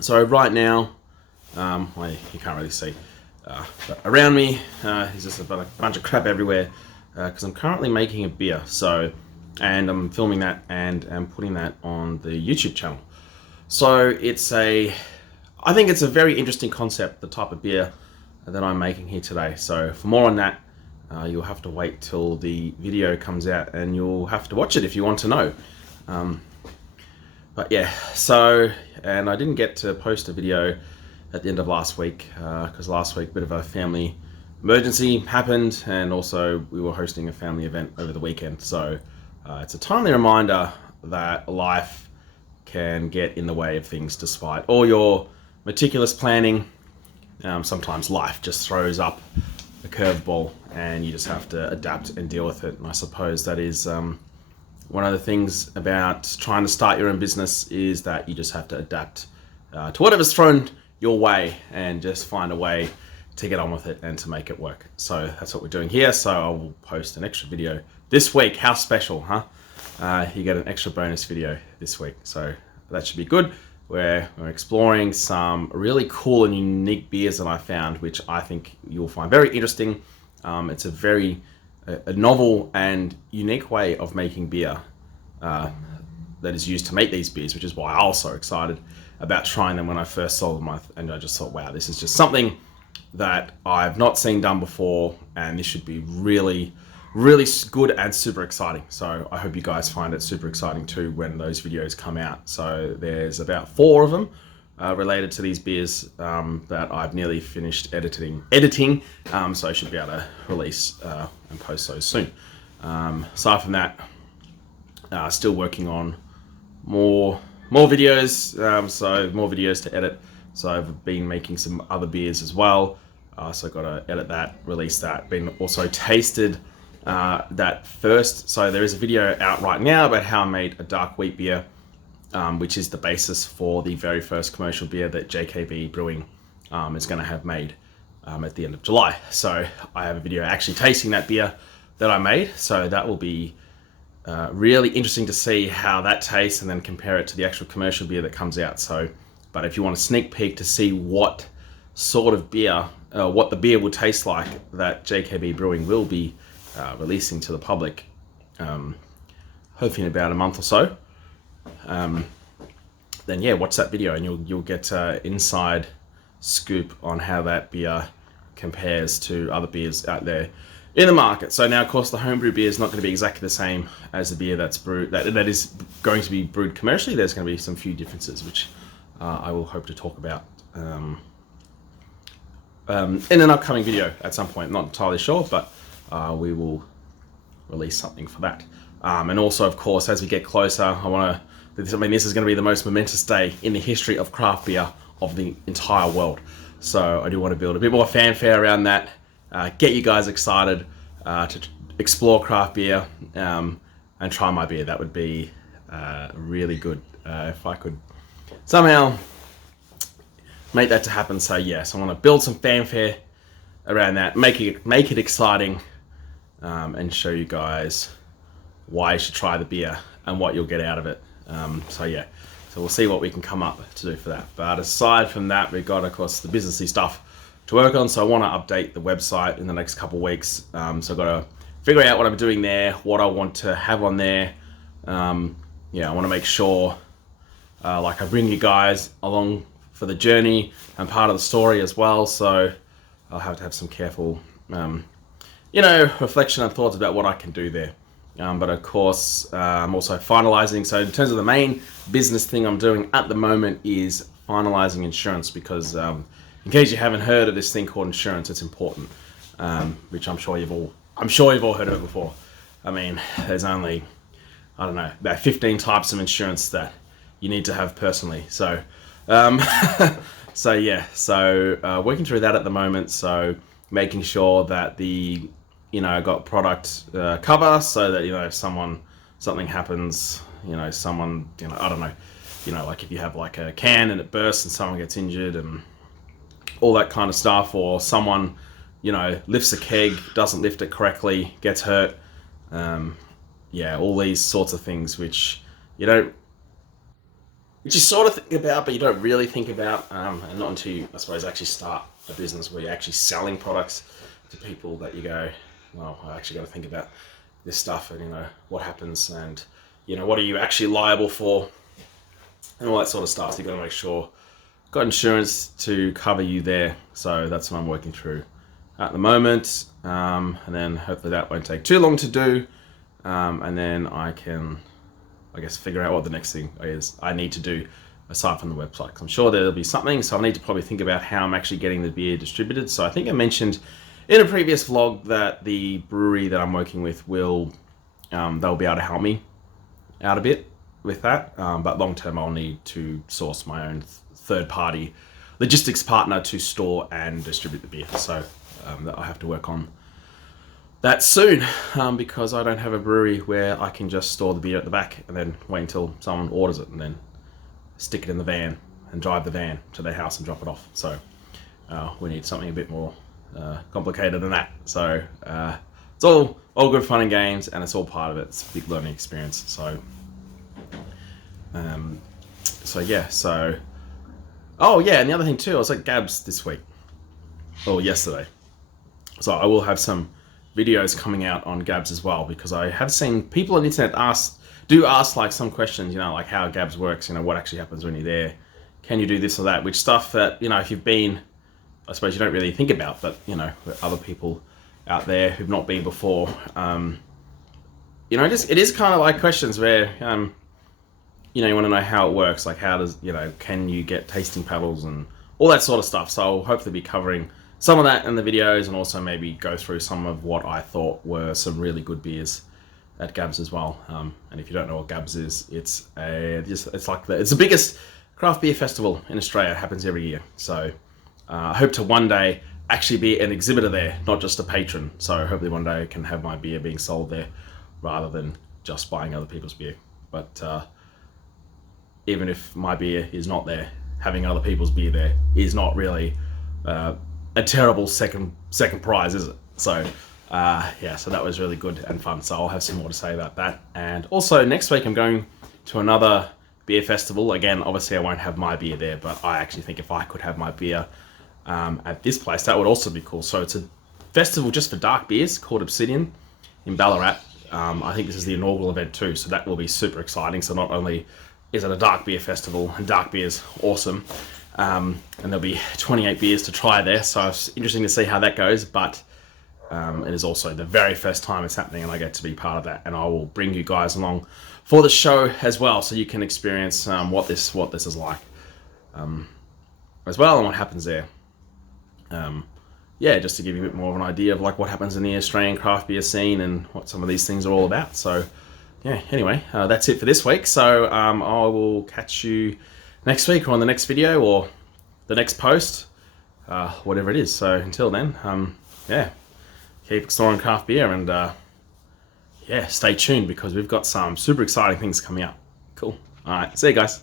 So right now, well, you can't really see, but around me is just a bunch of crap everywhere because I'm currently making a beer. And I'm filming that and putting that on the YouTube channel. So I think it's a very interesting concept, the type of beer that I'm making here today. So for more on that, you'll have to wait till the video comes out and you'll have to watch it if you want to know. But yeah, and I didn't get to post a video at the end of last week because last week a bit of a family emergency happened, and also we were hosting a family event over the weekend. So it's a timely reminder that life can get in the way of things despite all your meticulous planning. Sometimes life just throws up a curveball and you just have to adapt and deal with it. And I suppose that is one of the things about trying to start your own business, is that you just have to adapt to whatever's thrown your way and just find a way to get on with it and to make it work. So that's what we're doing here. So I will post an extra video this week. How special, huh? You get an extra bonus video this week. So that should be good. Where we're exploring some really cool and unique beers that I found, which I think you'll find very interesting. It's a very novel and unique way of making beer that is used to make these beers, which is why I was so excited about trying them when I first saw them. And I just thought, wow, this is just something that I've not seen done before, and this should be really, really good and super exciting. So I hope you guys find it super exciting too when those videos come out. So there's about 4 of them related to these beers that I've nearly finished editing. So I should be able to release and post those soon. Aside from that, still working on more videos, so more videos to edit. So I've been making some other beers as well. So I've got to edit that, release that. Been also tasted that first. So there is a video out right now about how I made a dark wheat beer, which is the basis for the very first commercial beer that JKB Brewing is going to have made at the end of July. So I have a video actually tasting that beer that I made. So that will be really interesting to see how that tastes and then compare it to the actual commercial beer that comes out. So, but if you want a sneak peek to see what sort of beer, what the beer will taste like that JKB Brewing will be releasing to the public, hopefully in about a month or so, then yeah, watch that video and you'll get inside scoop on how that beer compares to other beers out there in the market. So now, of course, the homebrew beer is not going to be exactly the same as the beer that's brewed that is going to be brewed commercially. There's going to be some few differences, which I will hope to talk about in an upcoming video at some point. Not entirely sure, but we will release something for that. And also, of course, as we get closer, this is going to be the most momentous day in the history of craft beer of the entire world. So I do want to build a bit more fanfare around that, get you guys excited to explore craft beer and try my beer. That would be really good if I could somehow make that to happen. So yes, I want to build some fanfare around that, make it exciting, and show you guys why you should try the beer and what you'll get out of it. So yeah, so we'll see what we can come up to do for that. But aside from that, we've got, of course, the businessy stuff to work on. So I want to update the website in the next couple of weeks. So I've got to figure out what I'm doing there, what I want to have on there. I want to make sure like I bring you guys along for the journey and part of the story as well. So I'll have to have some careful, reflection and thoughts about what I can do there. But of course, I'm also finalizing. So in terms of the main business thing I'm doing at the moment is finalizing insurance, because in case you haven't heard of this thing called insurance, it's important, which I'm sure you've all heard of it before. I mean, there's only, I don't know, about 15 types of insurance that you need to have personally. So, working through that at the moment. So making sure that I got product cover, so that, if something happens, someone, I don't know, like if you have like a can and it bursts and someone gets injured and all that kind of stuff, or someone, lifts a keg, doesn't lift it correctly, gets hurt. All these sorts of things which you don't which you sort of think about, but you don't really think about, and not until you, I suppose, actually start a business where you're actually selling products to people that you go, well, I actually got to think about this stuff, and what happens, and what are you actually liable for, and all that sort of stuff. So you've got to make sure you've got insurance to cover you there. So that's what I'm working through at the moment, and then hopefully that won't take too long to do, and then I can, I guess, figure out what the next thing is I need to do aside from the website. 'Cause I'm sure there'll be something, so I need to probably think about how I'm actually getting the beer distributed. So I think I mentioned in a previous vlog that the brewery that I'm working with will, they'll be able to help me out a bit with that. But long term, I'll need to source my own third-party logistics partner to store and distribute the beer. So I have to work on that soon, because I don't have a brewery where I can just store the beer at the back and then wait until someone orders it and then stick it in the van and drive the van to their house and drop it off. So we need something a bit more complicated than that. So it's all good fun and games, and it's all part of it. It's a big learning experience. So yeah. So and the other thing too, I was at Gab's this week or yesterday. So I will have some videos coming out on Gabs as well, because I have seen people on the internet ask like some questions, like how Gabs works, what actually happens when you're there, can you do this or that, which stuff that, if you've been, I suppose you don't really think about, but other people out there who've not been before, it is kind of like questions where, you want to know how it works, like how does, can you get tasting paddles and all that sort of stuff. So I'll hopefully be covering some of that in the videos, and also maybe go through some of what I thought were some really good beers at Gabs as well. And if you don't know what Gabs is, it's the biggest craft beer festival in Australia. It happens every year. So I hope to one day actually be an exhibitor there, not just a patron. So hopefully one day I can have my beer being sold there rather than just buying other people's beer. But even if my beer is not there, having other people's beer there is not really a terrible second prize, is it? So so that was really good and fun. So I'll have some more to say about that. And also next week I'm going to another beer festival. Again, obviously I won't have my beer there, but I actually think if I could have my beer at this place, that would also be cool. So it's a festival just for dark beers called Obsidian in Ballarat. I think this is the inaugural event too, so that will be super exciting. So not only is it a dark beer festival, and dark beer is awesome, and there'll be 28 beers to try there, so it's interesting to see how that goes. But it is also the very first time it's happening, and I get to be part of that, and I will bring you guys along for the show as well, so you can experience what this is like as well, and what happens there. Just to give you a bit more of an idea of like what happens in the Australian craft beer scene and what some of these things are all about. So anyway, that's it for this week. So I will catch you next week, or on the next video, or the next post, whatever it is. So until then, keep exploring craft beer, and stay tuned, because we've got some super exciting things coming up. Cool. All right, see you guys.